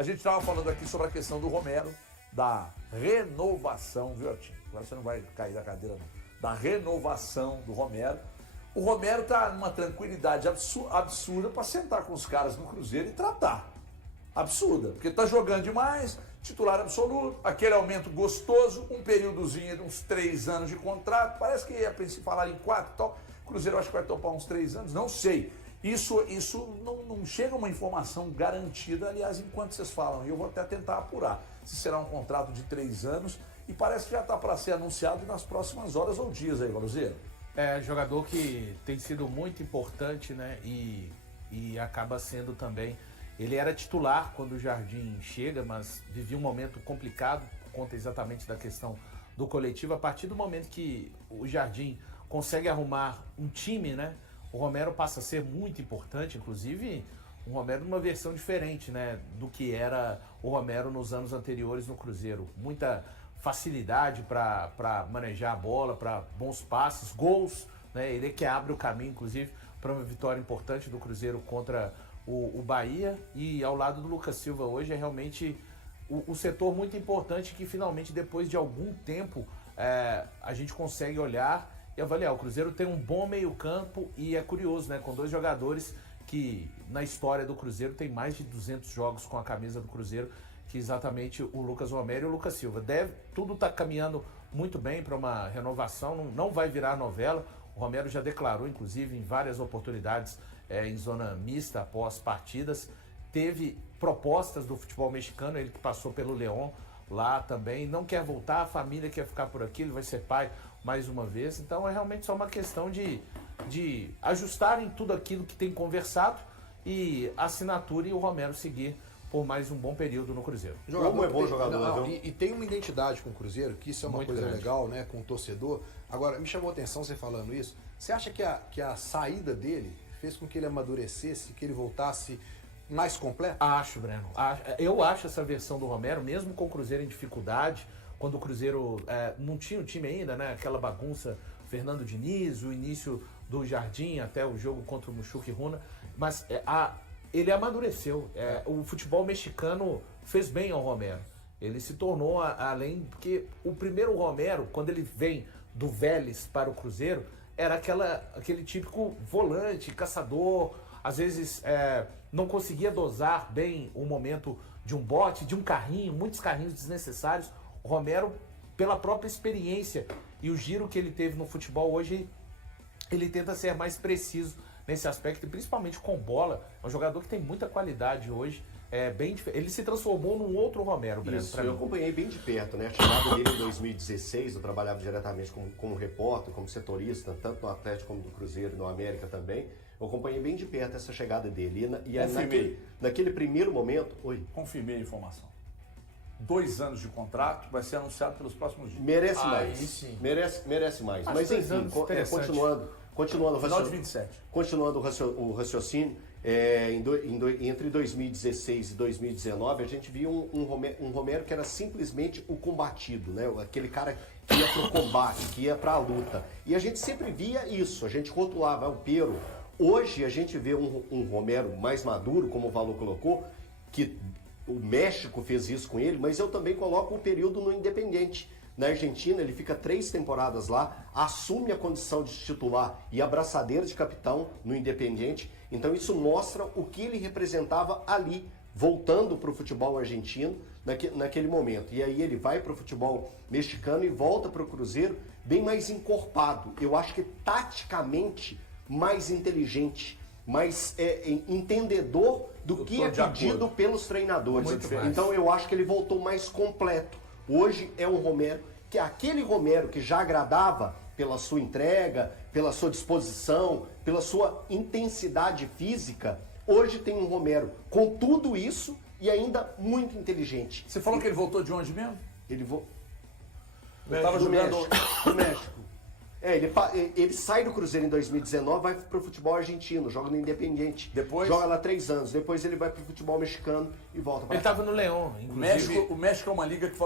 A gente estava falando aqui sobre a questão do Romero, da renovação, viu, Artinho? Agora você não vai cair da cadeira, não. Da renovação do Romero. O Romero tá numa tranquilidade absurda para sentar com os caras no Cruzeiro e tratar. Absurda, porque tá jogando demais, titular absoluto, aquele aumento gostoso, um períodozinho de uns 3 anos de contrato, parece que a princípio falar em 4 e tal, o Cruzeiro acho que vai topar uns 3 anos, não sei. Isso não chega uma informação garantida, aliás, enquanto vocês falam, e eu vou até tentar apurar se será um contrato de 3 anos, e parece que já está para ser anunciado nas próximas horas ou dias aí, Cruzeiro. É, jogador que tem sido muito importante, né, e acaba sendo também. Ele era titular quando o Jardim chega, mas vivia um momento complicado por conta exatamente da questão do coletivo. A partir do momento que o Jardim consegue arrumar um time, né, o Romero passa a ser muito importante, inclusive um Romero numa versão diferente, né, do que era o Romero nos anos anteriores no Cruzeiro. Muita facilidade para manejar a bola, para bons passes, gols, né, ele é que abre o caminho, inclusive, para uma vitória importante do Cruzeiro contra o Bahia, e ao lado do Lucas Silva hoje é realmente o setor muito importante que finalmente depois de algum tempo a gente consegue olhar e avaliar. O Cruzeiro tem um bom meio campo e é curioso, né, com 2 jogadores que na história do Cruzeiro tem mais de 200 jogos com a camisa do Cruzeiro, que exatamente o Lucas Romero e o Lucas Silva. Tudo está caminhando muito bem para uma renovação, não vai virar novela. O Romero já declarou, inclusive, em várias oportunidades em zona mista após partidas. Teve propostas do futebol mexicano, ele que passou pelo León lá também. Não quer voltar, a família quer ficar por aqui, ele vai ser pai mais uma vez. Então é realmente só uma questão de ajustarem tudo aquilo que tem conversado e a assinatura e o Romero seguir por mais um bom período no Cruzeiro. Como é bom jogador, e tem uma identidade com o Cruzeiro, que isso é uma muito coisa grande. legal, né, com o torcedor. Agora, me chamou a atenção você falando isso. Você acha que a saída dele fez com que ele amadurecesse, que ele voltasse mais completo? Acho, Breno. Eu acho essa versão do Romero, mesmo com o Cruzeiro em dificuldade, quando o Cruzeiro não tinha o time ainda, né, aquela bagunça, Fernando Diniz, o início do Jardim, até o jogo contra o Mushuc Runa, mas ele amadureceu. O futebol mexicano fez bem ao Romero. Ele se tornou, além, porque o primeiro Romero, quando ele vem do Vélez para o Cruzeiro, era aquele típico volante, caçador, às vezes não conseguia dosar bem o momento de um bote, de um carrinho, muitos carrinhos desnecessários. O Romero, pela própria experiência e o giro que ele teve no futebol hoje, ele tenta ser mais preciso nesse aspecto, principalmente com bola. É um jogador que tem muita qualidade hoje. Ele se transformou num outro Romero, Breno. Isso, eu acompanhei bem de perto, né? A chegada dele em 2016, eu trabalhava diretamente como repórter, como setorista, tanto no Atlético como no Cruzeiro, no América também. Eu acompanhei bem de perto essa chegada dele. Naquele primeiro momento... Oi? Confirmei a informação. 2 anos de contrato, vai ser anunciado pelos próximos dias. Merece mais. Sim. Merece mais. Acho Mas enfim, continuando Final de 27. Continuando o raciocínio, entre 2016 e 2019, a gente viu um Romero que era simplesmente o combatido, né? Aquele cara que ia pro combate, que ia pra luta. E a gente sempre via isso, a gente rotulava o Pero. Hoje a gente vê um Romero mais maduro, como o Valor colocou, que o México fez isso com ele, mas eu também coloco um período no Independiente. Na Argentina, ele fica 3 temporadas lá, assume a condição de titular e abraçadeira de capitão no Independiente. Então isso mostra o que ele representava ali, voltando para o futebol argentino naquele momento. E aí ele vai para o futebol mexicano e volta para o Cruzeiro bem mais encorpado. Eu acho que taticamente mais inteligente, mais entendedor do que é pedido pelos treinadores. Então eu acho que ele voltou mais completo. Hoje é um Romero, que é aquele Romero que já agradava pela sua entrega, pela sua disposição, pela sua intensidade física. Hoje tem um Romero com tudo isso e ainda muito inteligente. Você falou que ele voltou de onde mesmo? Ele estava jogando do México. Ele sai do Cruzeiro em 2019, vai pro futebol argentino, joga no Independiente. Depois joga lá 3 anos. Depois ele vai pro futebol mexicano e volta para Ele estava no León, inclusive. O México é uma liga que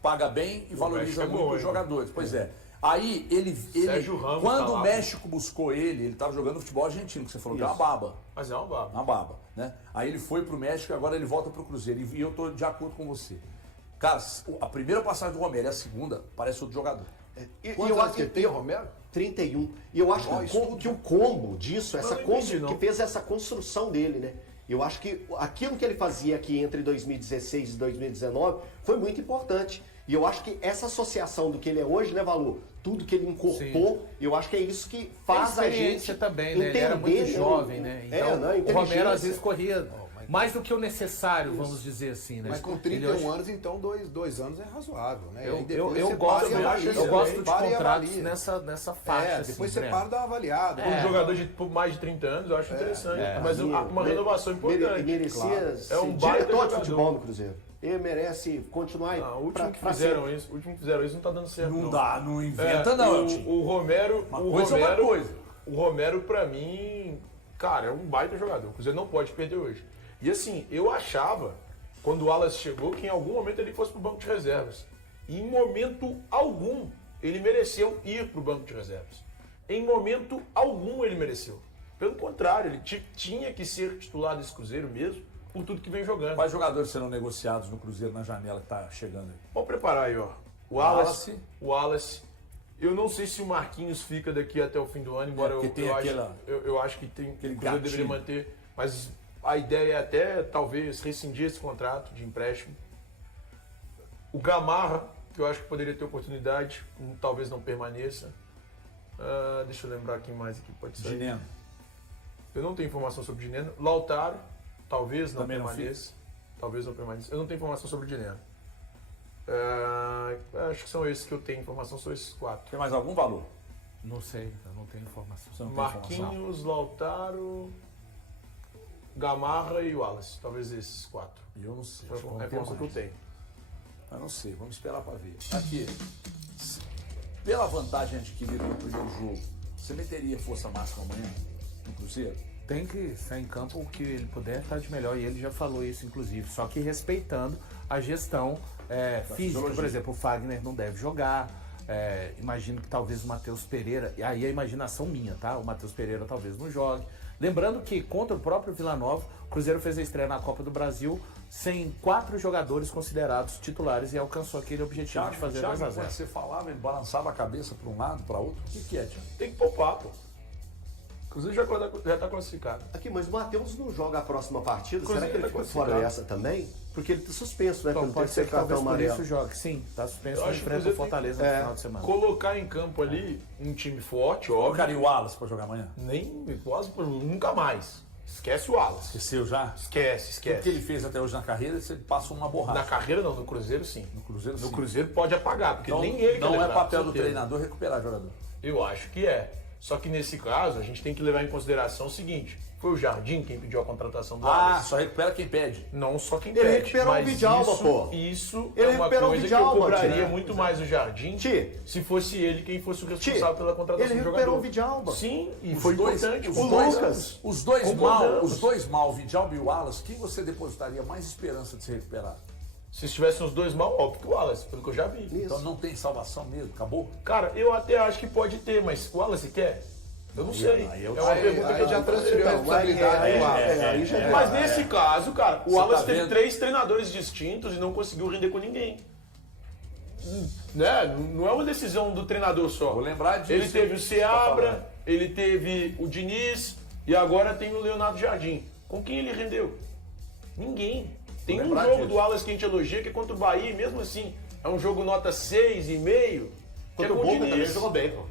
paga bem e valoriza muito os jogadores. Pois é. Aí Sérgio Ramos quando tá o lá, México buscou ele estava jogando futebol argentino, que você falou que é uma baba. Mas é uma baba. Uma baba, né? Aí ele foi pro México e agora ele volta pro Cruzeiro. E eu tô de acordo com você. Cara, a primeira passagem do Romero e a segunda parece outro jogador. Quantos anos que ele tem, o Romero? 31. E eu acho que o combo disso, não. que fez essa construção dele, né? Eu acho que aquilo que ele fazia aqui entre 2016 e 2019 foi muito importante. E eu acho que essa associação do que ele é hoje, né, Valor? Tudo que ele incorporou, eu acho que é isso que faz a gente também, né? Ele era muito jovem, né? Então, o Romero às vezes corria mais do que o necessário, vamos dizer assim, né? Mas com 31 anos, então, dois anos é razoável, né? Eu, Aí depois eu você gosto, para e avalia, eu gosto de para e contratos avalia. nessa faixa. Assim, Depois você Breno. para e dá uma avaliada. Um jogador de mais de 30 anos, eu acho interessante. Mas uma renovação importante. Merecia ser É um baita diretor de jogador. futebol no Cruzeiro. Ele merece continuar. O último pra que fizeram isso não tá dando certo. Não dá, não inventa não, Eltinho. O Romero, Uma coisa é uma coisa. O Romero, pra mim, cara, é um baita jogador. O Cruzeiro não pode perder hoje. E assim, eu achava, quando o Wallace chegou, que em algum momento ele fosse pro banco de reservas. E em momento algum ele mereceu ir pro banco de reservas. Em momento algum ele mereceu. Pelo contrário, ele tinha que ser titular desse Cruzeiro mesmo, por tudo que vem jogando. Quais jogadores serão negociados no Cruzeiro na janela que tá chegando aí? Vamos preparar aí, ó. O Wallace. Eu não sei se o Marquinhos fica daqui até o fim do ano, embora eu acho que o Cruzeiro deveria manter. Mas a ideia é até, talvez, rescindir esse contrato de empréstimo. O Gamarra, que eu acho que poderia ter oportunidade, talvez não permaneça. Deixa eu lembrar quem mais aqui pode ser. Gineno. Eu não tenho informação sobre o Gineno. Lautaro, talvez não Também não permaneça. Talvez não permaneça. Eu não tenho informação sobre o Gineno. Acho que são esses que eu tenho informação, são esses 4. Tem mais algum valor? Não sei, eu não tenho informação. Você não tem informação? Marquinhos, Lautaro, Gamarra e Wallace. Talvez esses 4. Eu não sei. É a informação que eu tenho. Eu não sei, vamos esperar para ver. Aqui, pela vantagem adquirida no primeiro jogo, você meteria força máxima amanhã no Cruzeiro? Tem que estar em campo o que ele puder estar de melhor, e ele já falou isso, inclusive. Só que respeitando a gestão física. Por exemplo, o Fagner não deve jogar. Imagino que talvez o Matheus Pereira, e aí a imaginação minha, tá? O Matheus Pereira talvez não jogue. Lembrando que contra o próprio Vila Nova, o Cruzeiro fez a estreia na Copa do Brasil sem 4 jogadores considerados titulares e alcançou aquele objetivo de fazer 2 a 0. Quando você falava, ele balançava a cabeça para um lado, para outro. O que é, Tiago? Tem que poupar, pô. O Cruzeiro já tá classificado. Aqui, mas o Matheus não joga a próxima partida? Cruzeiro Será que ele tá ficou classificado. fora dessa também? Porque ele tá suspenso, né? Então Pelo pode ser terceiro que talvez cartão por amarelo. isso jogue. Sim, tá suspenso, Eu não acho que o enfrenta o Cruzeiro Fortaleza no final de semana. Colocar em campo ali um time forte, óbvio. Colocaria o Wallace para jogar amanhã? Nunca mais. Esquece o Wallace. Esqueceu já? Esquece. O que ele fez até hoje na carreira, você passa uma borracha. Na carreira não, no Cruzeiro sim. No Cruzeiro, No sim. Cruzeiro pode apagar, porque Então, nem ele não quer é lembrar, papel com do certeza. treinador recuperar jogador. Eu acho que é. Só que nesse caso, a gente tem que levar em consideração o seguinte. Foi o Jardim quem pediu a contratação do Wallace. Só recupera quem pede. Não só quem Ele pede. recuperou mas o Vidalba, isso, pô. Isso Ele é uma recuperou o coisa que eu Vidalba, cobraria Tia. muito mais o Jardim se fosse ele quem fosse o responsável pela contratação Ele do recuperou jogador. o Vidalba. Sim, e foi importante. o Lucas. Os dois Concordamos. mal, o Vidalba e o Wallace, quem você depositaria mais esperança de se recuperar? Se estivessem os dois mal, óbvio que o Wallace, pelo que eu já vi. Então não tem salvação mesmo, acabou? Cara, eu até acho que pode ter, mas o Wallace quer? Eu não sei. aí eu É uma sei. pergunta que eu já já transferiu a responsabilidade do Wallace. Aí já Mas nesse caso, cara, o Você Wallace tá teve vendo? 3 treinadores distintos e não conseguiu render com ninguém. Né? Não é uma decisão do treinador só. Vou lembrar disso. Ele teve o Tá Seabra, falando. ele teve o Diniz e agora tem o Leonardo Jardim. Com quem ele rendeu? Ninguém. Tem Vou um lembrar jogo disso. do Wallace que a gente elogia, que é contra o Bahia, e mesmo assim é um jogo nota 6,5. Que é Contra o com o Boca também Diniz. jogou bem, pô.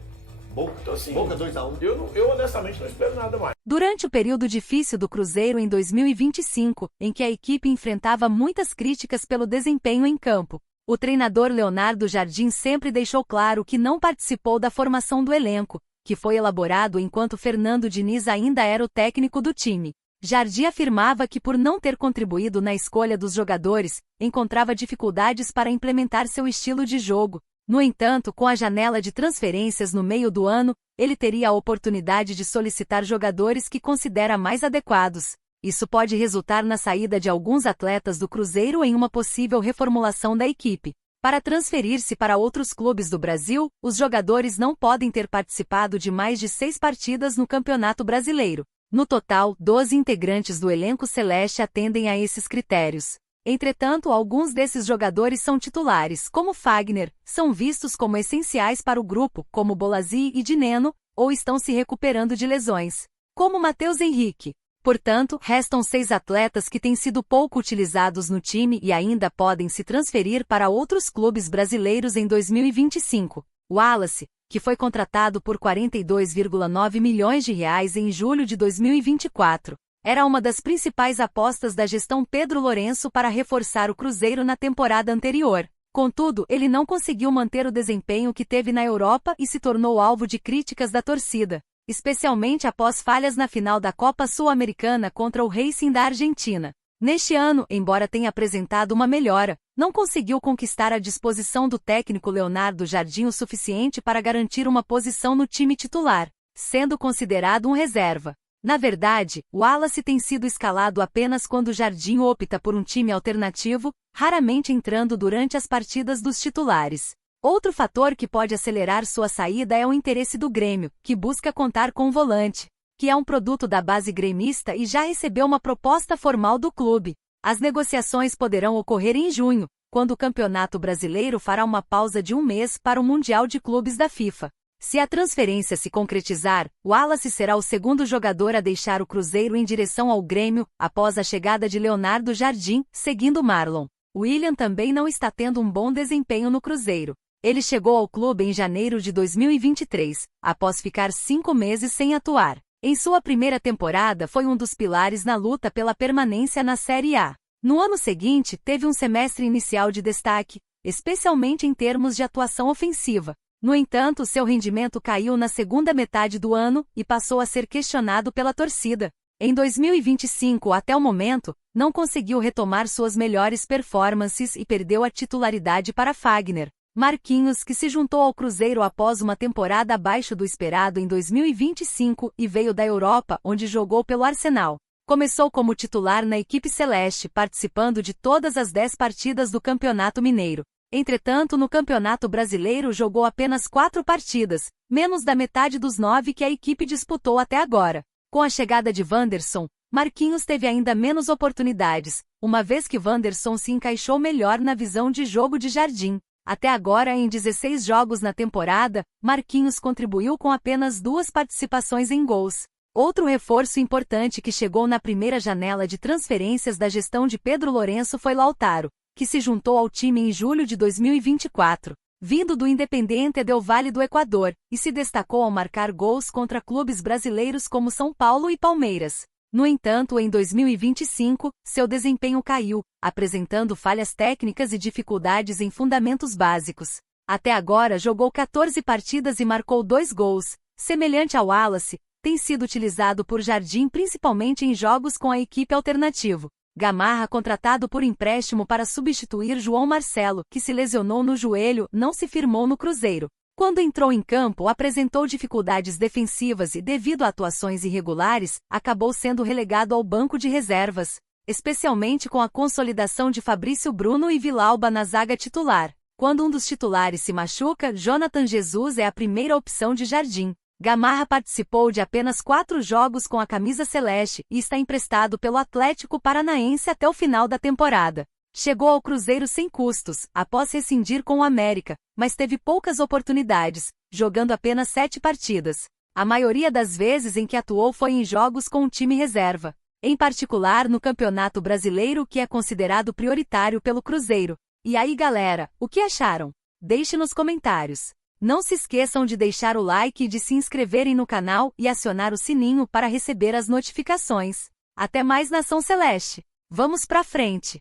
Boca, Então, assim, Boca 2-1. Eu honestamente não espero nada mais. Durante o período difícil do Cruzeiro em 2025, em que a equipe enfrentava muitas críticas pelo desempenho em campo, o treinador Leonardo Jardim sempre deixou claro que não participou da formação do elenco, que foi elaborado enquanto Fernando Diniz ainda era o técnico do time. Jardim afirmava que por não ter contribuído na escolha dos jogadores, encontrava dificuldades para implementar seu estilo de jogo. No entanto, com a janela de transferências no meio do ano, ele teria a oportunidade de solicitar jogadores que considera mais adequados. Isso pode resultar na saída de alguns atletas do Cruzeiro em uma possível reformulação da equipe. Para transferir-se para outros clubes do Brasil, os jogadores não podem ter participado de mais de 6 partidas no Campeonato Brasileiro. No total, 12 integrantes do elenco celeste atendem a esses critérios. Entretanto, alguns desses jogadores são titulares, como Fagner, são vistos como essenciais para o grupo, como Bolazzi e Dineno, ou estão se recuperando de lesões, como Matheus Henrique. Portanto, restam 6 atletas que têm sido pouco utilizados no time e ainda podem se transferir para outros clubes brasileiros em 2025. Wallace, que foi contratado por 42,9 milhões de reais em julho de 2024, era uma das principais apostas da gestão Pedro Lourenço para reforçar o Cruzeiro na temporada anterior. Contudo, ele não conseguiu manter o desempenho que teve na Europa e se tornou alvo de críticas da torcida, especialmente após falhas na final da Copa Sul-Americana contra o Racing da Argentina. Neste ano, embora tenha apresentado uma melhora, não conseguiu conquistar a disposição do técnico Leonardo Jardim o suficiente para garantir uma posição no time titular, sendo considerado um reserva. Na verdade, Wallace tem sido escalado apenas quando Jardim opta por um time alternativo, raramente entrando durante as partidas dos titulares. Outro fator que pode acelerar sua saída é o interesse do Grêmio, que busca contar com um volante, que é um produto da base gremista e já recebeu uma proposta formal do clube. As negociações poderão ocorrer em junho, quando o Campeonato Brasileiro fará uma pausa de um mês para o Mundial de Clubes da FIFA. Se a transferência se concretizar, Wallace será o segundo jogador a deixar o Cruzeiro em direção ao Grêmio, após a chegada de Leonardo Jardim, seguindo Marlon. William também não está tendo um bom desempenho no Cruzeiro. Ele chegou ao clube em janeiro de 2023, após ficar 5 meses sem atuar. Em sua primeira temporada foi um dos pilares na luta pela permanência na Série A. No ano seguinte, teve um semestre inicial de destaque, especialmente em termos de atuação ofensiva. No entanto, seu rendimento caiu na segunda metade do ano e passou a ser questionado pela torcida. Em 2025, até o momento, não conseguiu retomar suas melhores performances e perdeu a titularidade para Fagner. Marquinhos, que se juntou ao Cruzeiro após uma temporada abaixo do esperado em 2025 e veio da Europa, onde jogou pelo Arsenal. Começou como titular na equipe celeste, participando de todas as 10 partidas do Campeonato Mineiro. Entretanto, no Campeonato Brasileiro jogou apenas 4 partidas, menos da metade dos 9 que a equipe disputou até agora. Com a chegada de Wanderson, Marquinhos teve ainda menos oportunidades, uma vez que Wanderson se encaixou melhor na visão de jogo de Jardim. Até agora, em 16 jogos na temporada, Marquinhos contribuiu com apenas 2 participações em gols. Outro reforço importante que chegou na primeira janela de transferências da gestão de Pedro Lourenço foi Lautaro, que se juntou ao time em julho de 2024, vindo do Independiente del Valle do Equador, e se destacou ao marcar gols contra clubes brasileiros como São Paulo e Palmeiras. No entanto, em 2025, seu desempenho caiu, apresentando falhas técnicas e dificuldades em fundamentos básicos. Até agora jogou 14 partidas e marcou 2 gols. Semelhante ao Wallace, tem sido utilizado por Jardim principalmente em jogos com a equipe alternativo. Gamarra, contratado por empréstimo para substituir João Marcelo, que se lesionou no joelho, não se firmou no Cruzeiro. Quando entrou em campo, apresentou dificuldades defensivas e, devido a atuações irregulares, acabou sendo relegado ao banco de reservas, especialmente com a consolidação de Fabrício Bruno e Villalba na zaga titular. Quando um dos titulares se machuca, Jonathan Jesus é a primeira opção de Jardim. Gamarra participou de apenas 4 jogos com a camisa celeste e está emprestado pelo Atlético Paranaense até o final da temporada. Chegou ao Cruzeiro sem custos, após rescindir com o América, mas teve poucas oportunidades, jogando apenas 7 partidas. A maioria das vezes em que atuou foi em jogos com o time reserva, em particular no Campeonato Brasileiro, que é considerado prioritário pelo Cruzeiro. E aí, galera, o que acharam? Deixe nos comentários. Não se esqueçam de deixar o like e de se inscreverem no canal e acionar o sininho para receber as notificações. Até mais, Nação Celeste! Vamos pra frente!